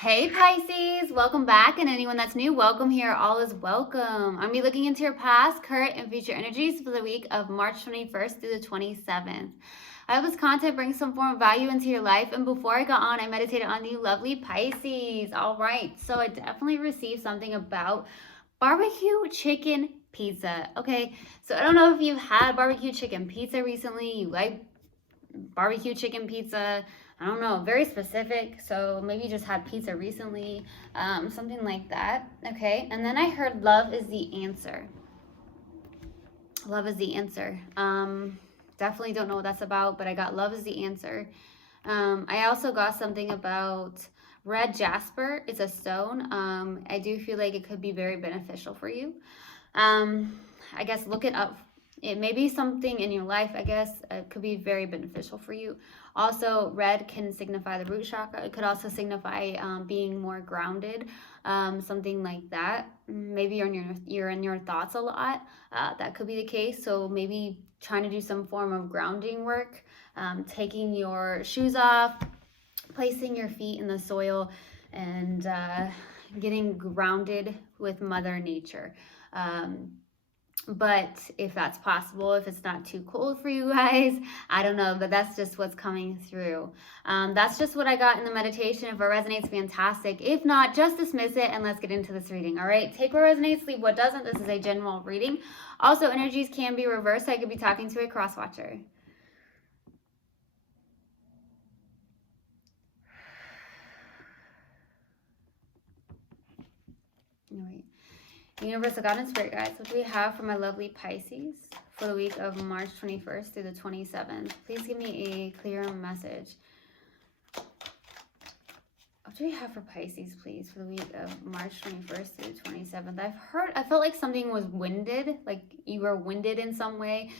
Hey Pisces, welcome back, and anyone that's new, welcome here. All is welcome. I'm be looking into your past, current, and future energies for the week of March 21st through the 27th. I hope this content brings some form of value into your life. And before I got on, I meditated on you lovely Pisces. All right, so I definitely received something about barbecue chicken pizza. Okay, so I don't know if you've had barbecue chicken pizza recently. You like barbecue chicken pizza. I don't know, very specific. So maybe you just had pizza recently, something like that. Okay, and then I heard love is the answer. Love is the answer. Definitely don't know what that's about, but I got love is the answer. I also got something about red jasper. It's a stone. I do feel like it could be very beneficial for you. I guess look it up. It may be something in your life, I guess. It could be very beneficial for you. Also, red can signify the root chakra. It could also signify being more grounded, something like that. Maybe you're in your thoughts a lot. That could be the case. So maybe trying to do some form of grounding work, taking your shoes off, placing your feet in the soil, and getting grounded with Mother Nature. But if that's possible, if it's not too cold for you guys, I don't know, but that's just what's coming through. That's just what I got in the meditation. If it resonates, fantastic. If not, just dismiss it and let's get into this reading. All right, take what resonates, leave what doesn't. This is a general reading. Also, energies can be reversed. I could be talking to a cross watcher. All right. Universal God and Spirit Guides, what do we have for my lovely Pisces for the week of March 21st through the 27th? Please give me a clear message. What do we have for Pisces, please, for the week of March 21st through the 27th? I felt like something was winded, like you were winded in some way.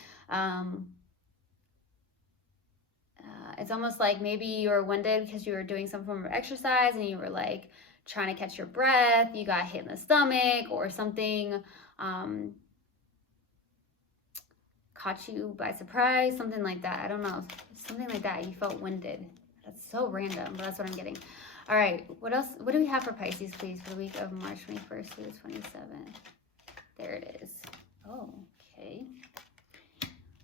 It's almost like maybe you were winded because you were doing some form of exercise and you were like trying to catch your breath, you got hit in the stomach or something caught you by surprise, something like that. I don't know, something like that. You felt winded. That's so random, but that's what I'm getting. All right, what else? What do we have for Pisces, please, for the week of March 21st through the 27th? There it is. Oh, okay.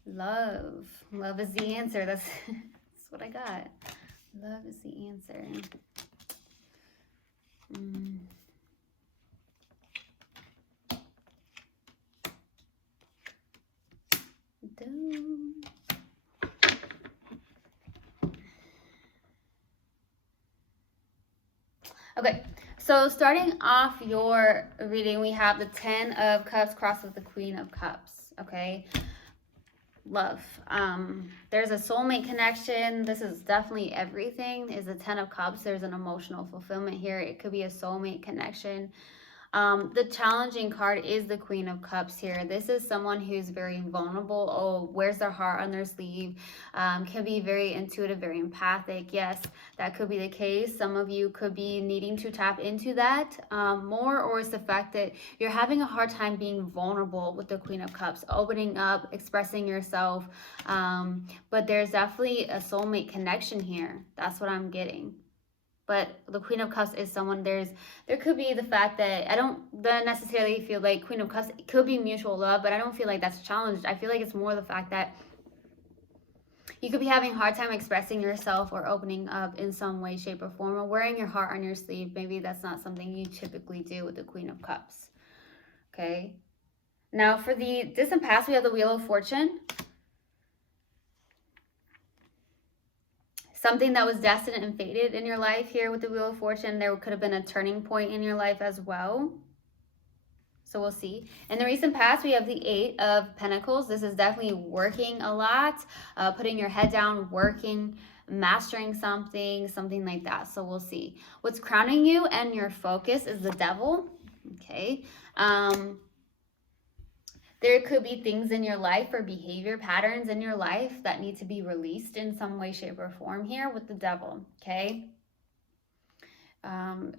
Love. Love is the answer. That's what I got. Love is the answer. Okay, so starting off your reading, we have the 10 of Cups crossed with the Queen of Cups, okay? Love. There's a soulmate connection. This is definitely everything. Is the 10 of Cups. There's an emotional fulfillment here. It could be a soulmate connection. The challenging card is the Queen of Cups here. This is someone who's very vulnerable. Oh, wears their heart on their sleeve. Can be very intuitive, very empathic. Yes, that could be the case. Some of you could be needing to tap into that more, or it's the fact that you're having a hard time being vulnerable with the Queen of Cups, opening up, expressing yourself. But there's definitely a soulmate connection here. That's what I'm getting. But the Queen of Cups is someone, there could be the fact that I don't necessarily feel like Queen of Cups, it could be mutual love, but I don't feel like that's challenged. I feel like it's more the fact that you could be having a hard time expressing yourself or opening up in some way, shape, or form, or wearing your heart on your sleeve. Maybe that's not something you typically do with the Queen of Cups. Okay. Now for the distant past, we have the Wheel of Fortune. Something that was destined and fated in your life here with the Wheel of Fortune. There could have been a turning point in your life as well. So we'll see. In the recent past, we have the 8 of Pentacles. This is definitely working a lot, putting your head down, working, mastering something like that. So we'll see. What's crowning you and your focus is the Devil. Okay. There could be things in your life or behavior patterns in your life that need to be released in some way, shape, or form here with the Devil, okay?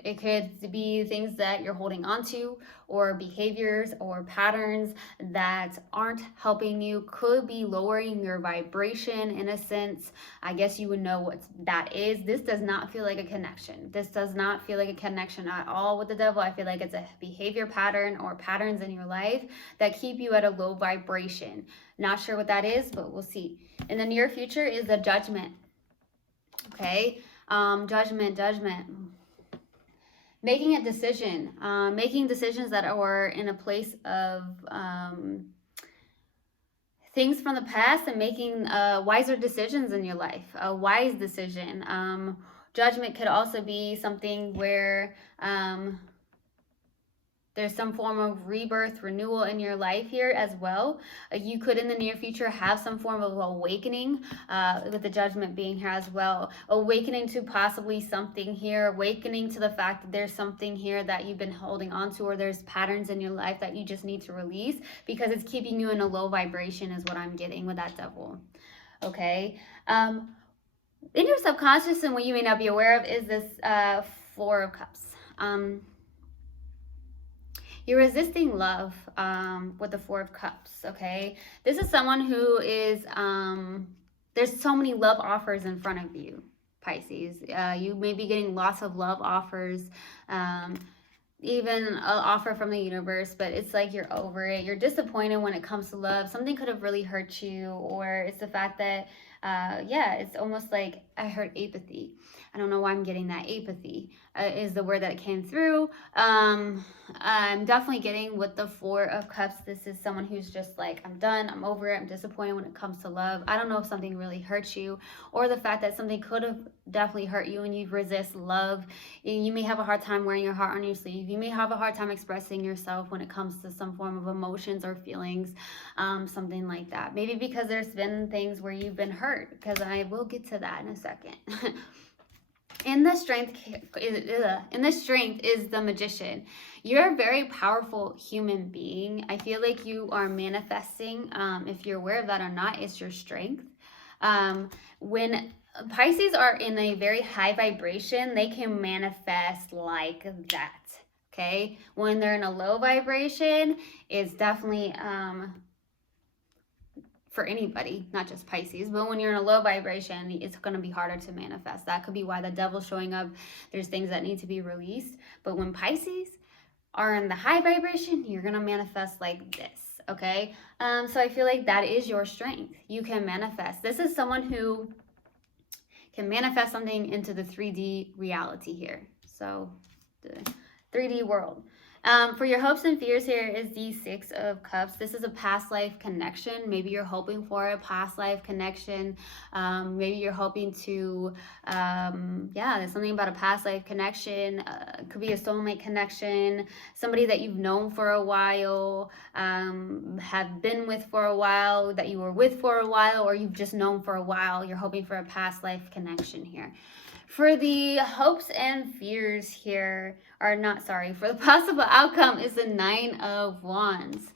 It could be things that you're holding on to, or behaviors or patterns that aren't helping you, could be lowering your vibration in a sense. I guess you would know what that is. This does not feel like a connection. This does not feel like a connection at all with the devil. I feel like it's a behavior pattern or patterns in your life that keep you at a low vibration. Not sure what that is, but we'll see. In the near future is the Judgment. Okay, judgment. Making a decision, making decisions that are in a place of things from the past, and making wiser decisions in your life, a wise decision. Judgment could also be something where there's some form of rebirth, renewal in your life here as well. You could in the near future have some form of awakening, with the Judgment being here as well. Awakening to possibly something here, awakening to the fact that there's something here that you've been holding on to, or there's patterns in your life that you just need to release because it's keeping you in a low vibration is what I'm getting with that devil. Okay. In your subconscious, and what you may not be aware of is this Four of Cups. You're resisting love with the Four of Cups, okay? This is someone who is, there's so many love offers in front of you, Pisces. You may be getting lots of love offers, even an offer from the universe, but it's like you're over it. You're disappointed when it comes to love. Something could have really hurt you, or it's the fact that, it's almost like I heard apathy. I don't know why I'm getting that. Apathy is the word that came through. I'm definitely getting with the Four of Cups. This is someone who's just like, I'm done. I'm over it. I'm disappointed when it comes to love. I don't know if something really hurts you, or the fact that something could have definitely hurt you and you resist love. You may have a hard time wearing your heart on your sleeve. You may have a hard time expressing yourself when it comes to some form of emotions or feelings, something like that. Maybe because there's been things where you've been hurt, because I will get to that in a second. In the strength is the Magician. You're a very powerful human being. I feel like you are manifesting. If you're aware of that or not, it's your strength. When Pisces are in a very high vibration, they can manifest like that. Okay. When they're in a low vibration, it's definitely for anybody, not just Pisces, but when you're in a low vibration, it's going to be harder to manifest. That could be why the devil's showing up. There's things that need to be released. But when Pisces are in the high vibration, you're going to manifest like this, okay? So I feel like that is your strength. You can manifest. This is someone who can manifest something into the 3D reality here. So the 3D world. For your hopes and fears here is the Six of Cups. This is a past life connection. Maybe you're hoping for a past life connection. Maybe you're hoping to, there's something about a past life connection. It could be a soulmate connection, somebody that you've known for a while, have been with for a while, that you were with for a while, or you've just known for a while. You're hoping for a past life connection here. For the hopes and fears here, for the possible outcome is the Nine of Wands.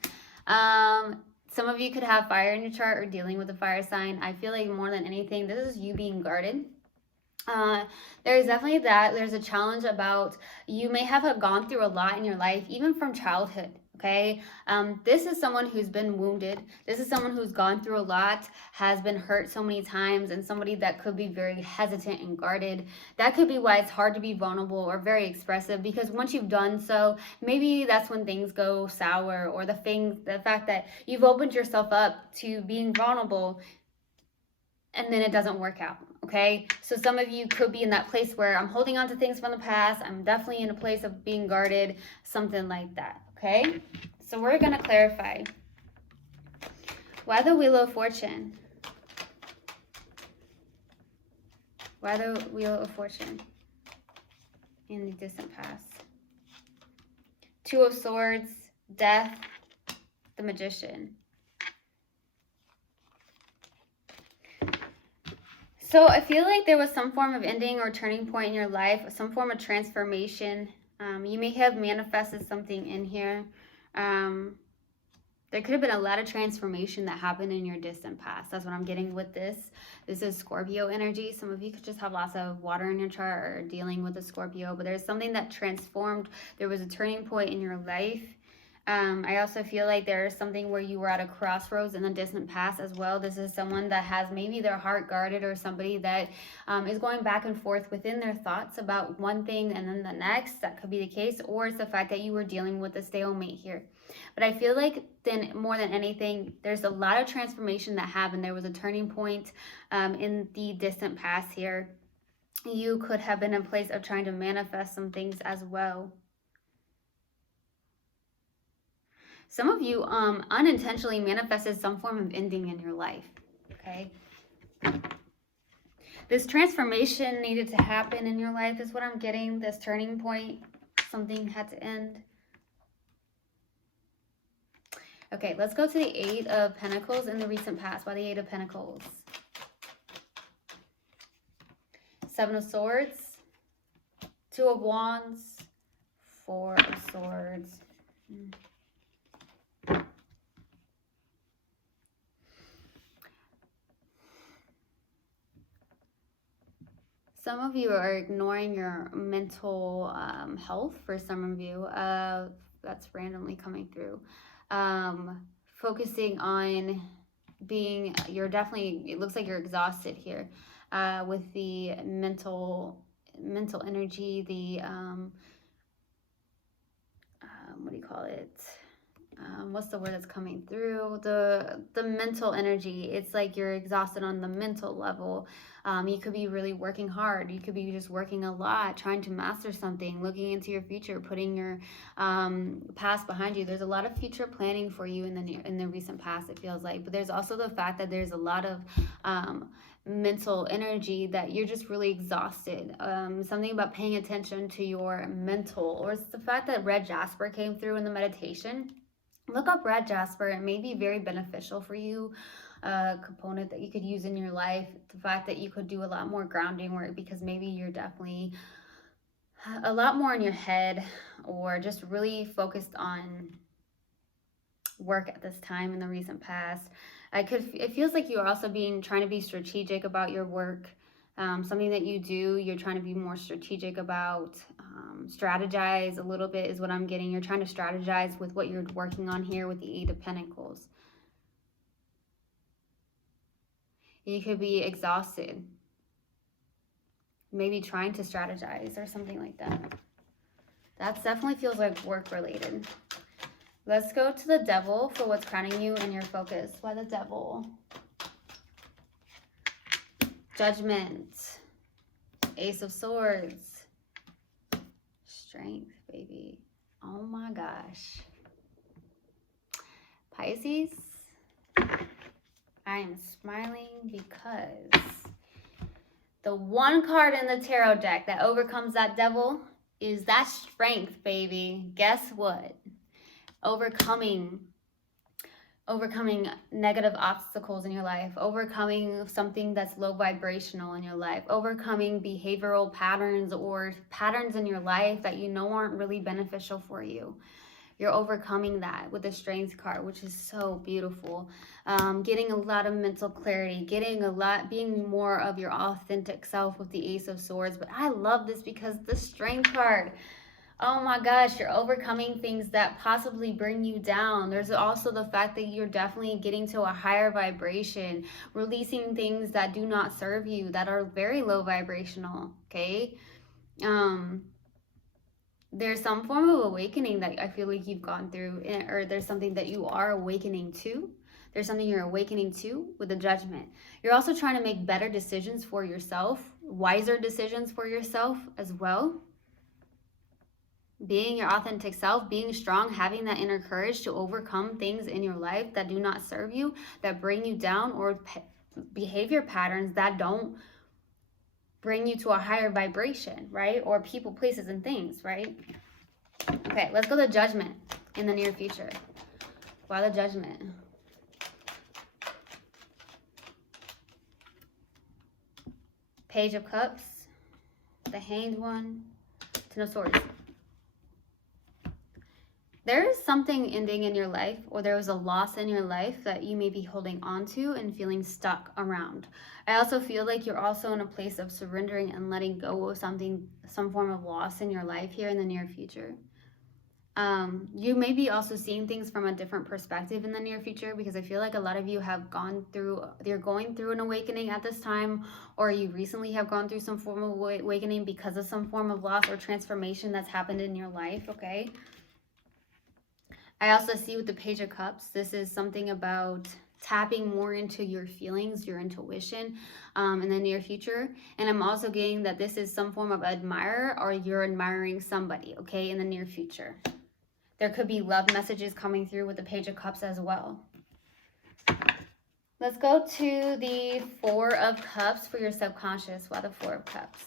Some of you could have fire in your chart or dealing with a fire sign. I feel like more than anything, this is you being guarded. There's definitely that. There's a challenge about, you may have gone through a lot in your life, even from childhood. Okay, this is someone who's been wounded. This is someone who's gone through a lot, has been hurt so many times, and somebody that could be very hesitant and guarded. That could be why it's hard to be vulnerable or very expressive, because once you've done so, maybe that's when things go sour, or the fact that you've opened yourself up to being vulnerable and then it doesn't work out. Okay, so some of you could be in that place where I'm holding on to things from the past. I'm definitely in a place of being guarded, something like that. Okay, so we're going to clarify. Why the Wheel of Fortune? Why the Wheel of Fortune in the distant past? Two of Swords, Death, the Magician. So I feel like there was some form of ending or turning point in your life, some form of transformation. You may have manifested something in here. There could have been a lot of transformation that happened in your distant past. That's what I'm getting with this. This is Scorpio energy. Some of you could just have lots of water in your chart or dealing with a Scorpio, but there's something that transformed. There was a turning point in your life. I also feel like there's something where you were at a crossroads in the distant past as well. This is someone that has maybe their heart guarded, or somebody that is going back and forth within their thoughts about one thing and then the next. That could be the case, or it's the fact that you were dealing with a stalemate here. But I feel like then more than anything, there's a lot of transformation that happened. There was a turning point in the distant past here. You could have been in a place of trying to manifest some things as well. Some of you unintentionally manifested some form of ending in your life, okay? This transformation needed to happen in your life is what I'm getting. This turning point, something had to end. Okay, let's go to the Eight of Pentacles in the recent past. Why the Eight of Pentacles? Seven of Swords, Two of Wands, Four of Swords. Some of you are ignoring your mental health. For some of you, that's randomly coming through. Focusing on being, you're definitely, it looks like you're exhausted here with the mental energy, the, what do you call it? What's the word that's coming through? The mental energy. It's like you're exhausted on the mental level. You could be really working hard. You could be just working a lot, trying to master something, looking into your future, putting your past behind you. There's a lot of future planning for you in the recent past, it feels like. But there's also the fact that there's a lot of mental energy that you're just really exhausted. Something about paying attention to your mental, or it's the fact that red jasper came through in the meditation. Look up red jasper. It may be very beneficial for you. Component that you could use in your life. The fact that you could do a lot more grounding work, because maybe you're definitely a lot more in your head, or just really focused on work at this time in the recent past. It feels like you're also trying to be strategic about your work. Something that you do, you're trying to be more strategic about. Strategize a little bit is what I'm getting. You're trying to strategize with what you're working on here with the Eight of Pentacles. You could be exhausted. Maybe trying to strategize or something like that. That definitely feels like work related. Let's go to the Devil for what's crowning you and your focus. Why the Devil? Judgment. Ace of Swords. Strength, baby. Oh my gosh. Pisces. I am smiling because the one card in the tarot deck that overcomes that devil is that strength, baby. Guess what? Overcoming negative obstacles in your life, overcoming something that's low vibrational in your life, overcoming behavioral patterns or patterns in your life that you know aren't really beneficial for you. You're overcoming that with the Strength card, which is so beautiful. Getting a lot of mental clarity, being more of your authentic self with the Ace of Swords. But I love this because the Strength card, oh my gosh, you're overcoming things that possibly bring you down. There's also the fact that you're definitely getting to a higher vibration, releasing things that do not serve you, that are very low vibrational, okay? There's some form of awakening that I feel like you've gone through, or there's something that you are awakening to. There's something you're awakening to with the Judgment. You're also trying to make better decisions for yourself, wiser decisions for yourself as well. Being your authentic self, being strong, having that inner courage to overcome things in your life that do not serve you, that bring you down, or behavior patterns that don't bring you to a higher vibration, right? Or people, places, and things, right? Okay, let's go to Judgment in the near future. Why the Judgment? Page of Cups, the Hanged One, Ten of Swords. there is something ending in your life, or there was a loss in your life that you may be holding on to and feeling stuck around. I also feel like you're also in a place of surrendering and letting go of something, some form of loss in your life here in the near future. You may be also seeing things from a different perspective in the near future, because I feel like a lot of you have you're going through an awakening at this time, or you recently have gone through some form of awakening because of some form of loss or transformation that's happened in your life, okay? I also see with the Page of Cups, this is something about tapping more into your feelings, your intuition in the near future. And I'm also getting that this is some form of admirer, or you're admiring somebody, okay, in the near future. There could be love messages coming through with the Page of Cups as well. Let's go to the Four of Cups for your subconscious. Why the Four of Cups?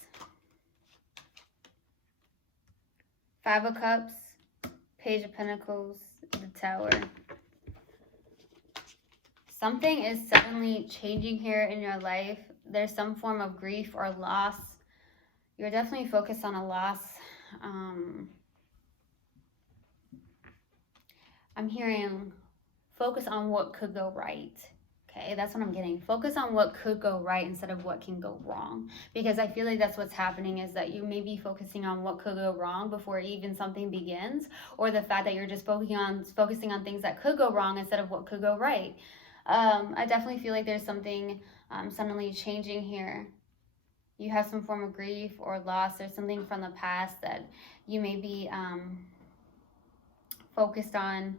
Five of Cups, Page of Pentacles, the Tower. Something is suddenly changing here in your life. There's some form of grief or loss. You're definitely focused on a loss. I'm hearing focus on what could go right. Okay, that's what I'm getting. Focus on what could go right instead of what can go wrong. Because I feel like that's what's happening, is that you may be focusing on what could go wrong before even something begins, or the fact that you're just focusing on things that could go wrong instead of what could go right. I definitely feel like there's something suddenly changing here. You have some form of grief or loss, or something from the past that you may be focused on.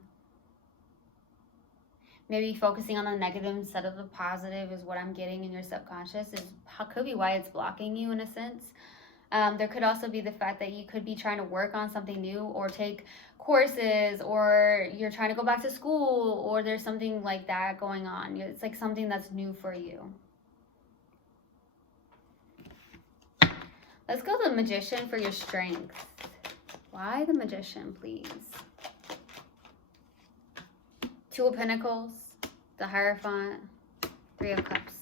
Maybe focusing on the negative instead of the positive is what I'm getting in your subconscious. Could be why it's blocking you in a sense. There could also be the fact that you could be trying to work on something new, or take courses, or you're trying to go back to school, or there's something like that going on. It's like something that's new for you. Let's go to the Magician for your strength. Why the Magician, please? Two of Pentacles, the Hierophant, Three of Cups.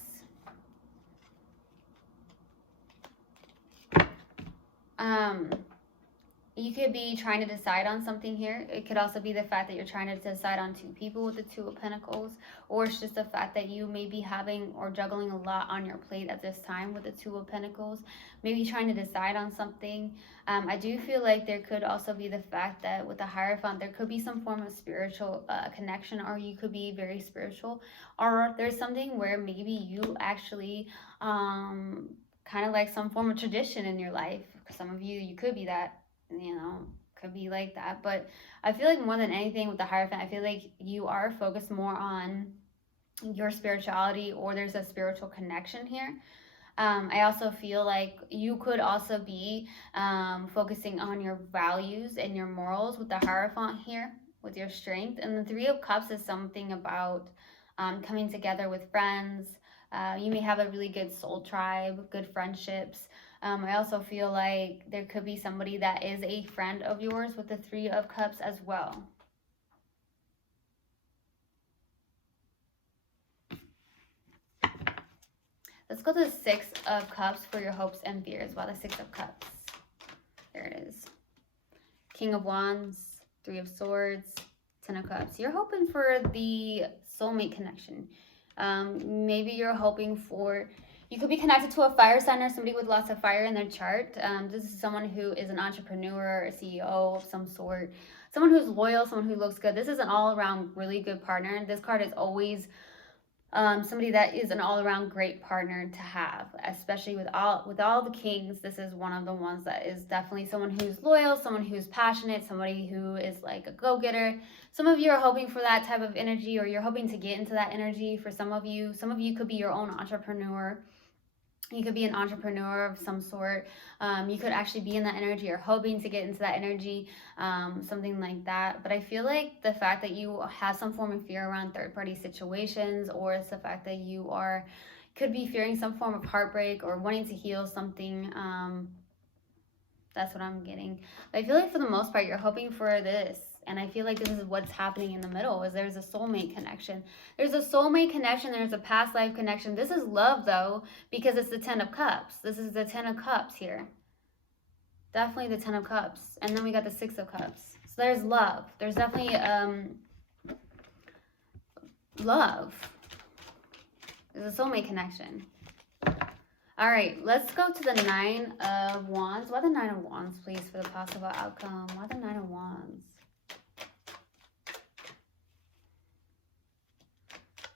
You could be trying to decide on something here. It could also be the fact that you're trying to decide on two people with the Two of Pentacles, or it's just the fact that you may be having or juggling a lot on your plate at this time with the Two of Pentacles. Maybe trying to decide on something. I do feel like there could also be the fact that with the Hierophant, there could be some form of spiritual connection, or you could be very spiritual, or there's something where maybe you actually kind of like some form of tradition in your life. For some of you, you could be that. Could be like that. But I feel like more than anything with the Hierophant, I feel like you are focused more on your spirituality, or there's a spiritual connection here. I also feel like you could also be focusing on your values and your morals with the Hierophant here, with your strength. And the Three of Cups is something about coming together with friends. You may have a really good soul tribe, good friendships. I also feel like there could be somebody that is a friend of yours with the Three of Cups as well. Let's go to the Six of Cups for your hopes and fears. Wow, the Six of Cups. There it is. King of Wands, Three of Swords, Ten of Cups. You're hoping for the soulmate connection. Maybe you're hoping for... You could be connected to a fire sign, or somebody with lots of fire in their chart. This is someone who is an entrepreneur, a CEO of some sort. Someone who's loyal, someone who looks good. This is an all-around really good partner. This card is always somebody that is an all-around great partner to have, especially with all the kings. This is one of the ones that is definitely someone who's loyal, someone who's passionate, somebody who is like a go-getter. Some of you are hoping for that type of energy, or you're hoping to get into that energy. For some of you could be your own entrepreneur. You could be an entrepreneur of some sort. You could actually be in that energy, or hoping to get into that energy, something like that. But I feel like the fact that you have some form of fear around third-party situations, or it's the fact that you could be fearing some form of heartbreak, or wanting to heal something. That's what I'm getting. But I feel like for the most part, you're hoping for this. And I feel like this is what's happening in the middle, is there's a soulmate connection. There's a soulmate connection. There's a past life connection. This is love, though, because it's the Ten of Cups. This is the Ten of Cups here. Definitely the Ten of Cups. And then we got the Six of Cups. So there's love. There's definitely love. There's a soulmate connection. All right, let's go to the 9 of Wands. Why the 9 of Wands, please, for the possible outcome? Why the 9 of Wands?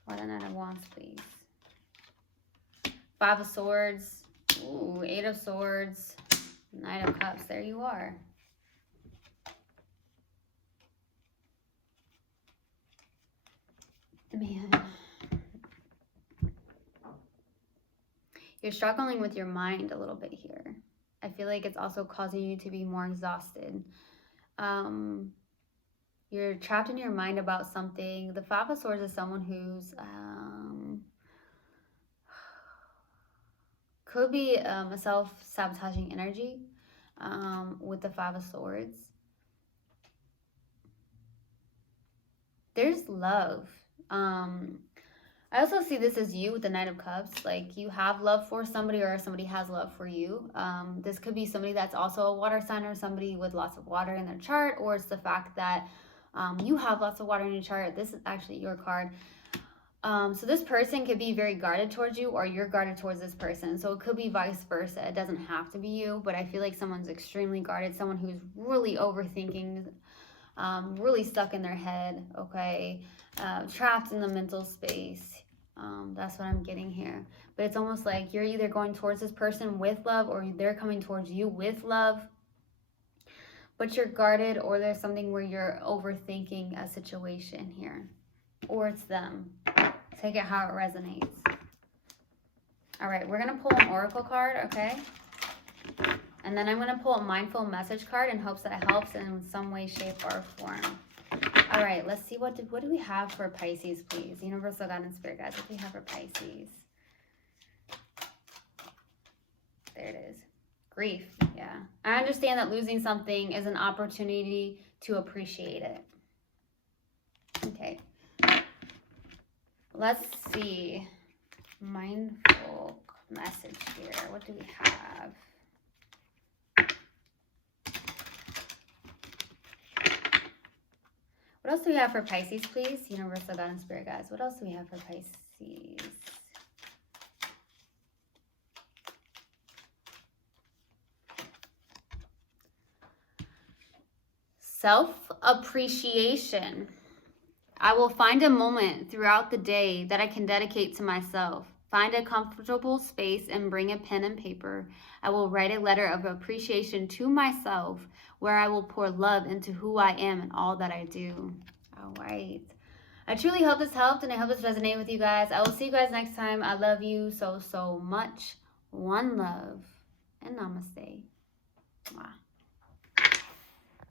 Why the 9 of Wands, please? 5 of Swords. Ooh, 8 of Swords. 9 of Cups. There you are. Man. You're struggling with your mind a little bit here. I feel like it's also causing you to be more exhausted. You're trapped in your mind about something. The 5 of Swords is someone who's could be a self-sabotaging energy with the 5 of Swords. There's love. I also see this as you with the Knight of Cups. Like, you have love for somebody, or somebody has love for you. This could be somebody that's also a water sign, or somebody with lots of water in their chart, or it's the fact that you have lots of water in your chart. This is actually your card. So this person could be very guarded towards you, or you're guarded towards this person. So it could be vice versa. It doesn't have to be you, but I feel like someone's extremely guarded, someone who's really overthinking, really stuck in their head, okay? Trapped in the mental space. That's what I'm getting here. But it's almost like you're either going towards this person with love, or they're coming towards you with love. But you're guarded, or there's something where you're overthinking a situation here. Or it's them. Take it how it resonates. All right, we're going to pull an oracle card, okay? And then I'm going to pull a mindful message card in hopes that it helps in some way, shape, or form. All right, let's see, what do we have for Pisces, please? Universal God and Spirit Guides, what do we have for Pisces? There it is. Grief, yeah. I understand that losing something is an opportunity to appreciate it. Okay. Let's see. Mindful message here. What do we have? What else do we have for Pisces, please? Universal God and Spirit Guides. What else do we have for Pisces? Self-appreciation. I will find a moment throughout the day that I can dedicate to myself. Find a comfortable space and bring a pen and paper. I will write a letter of appreciation to myself, where I will pour love into who I am and all that I do. All right. I truly hope this helped, and I hope this resonated with you guys. I will see you guys next time. I love you so, so much. One love, and namaste. Mwah.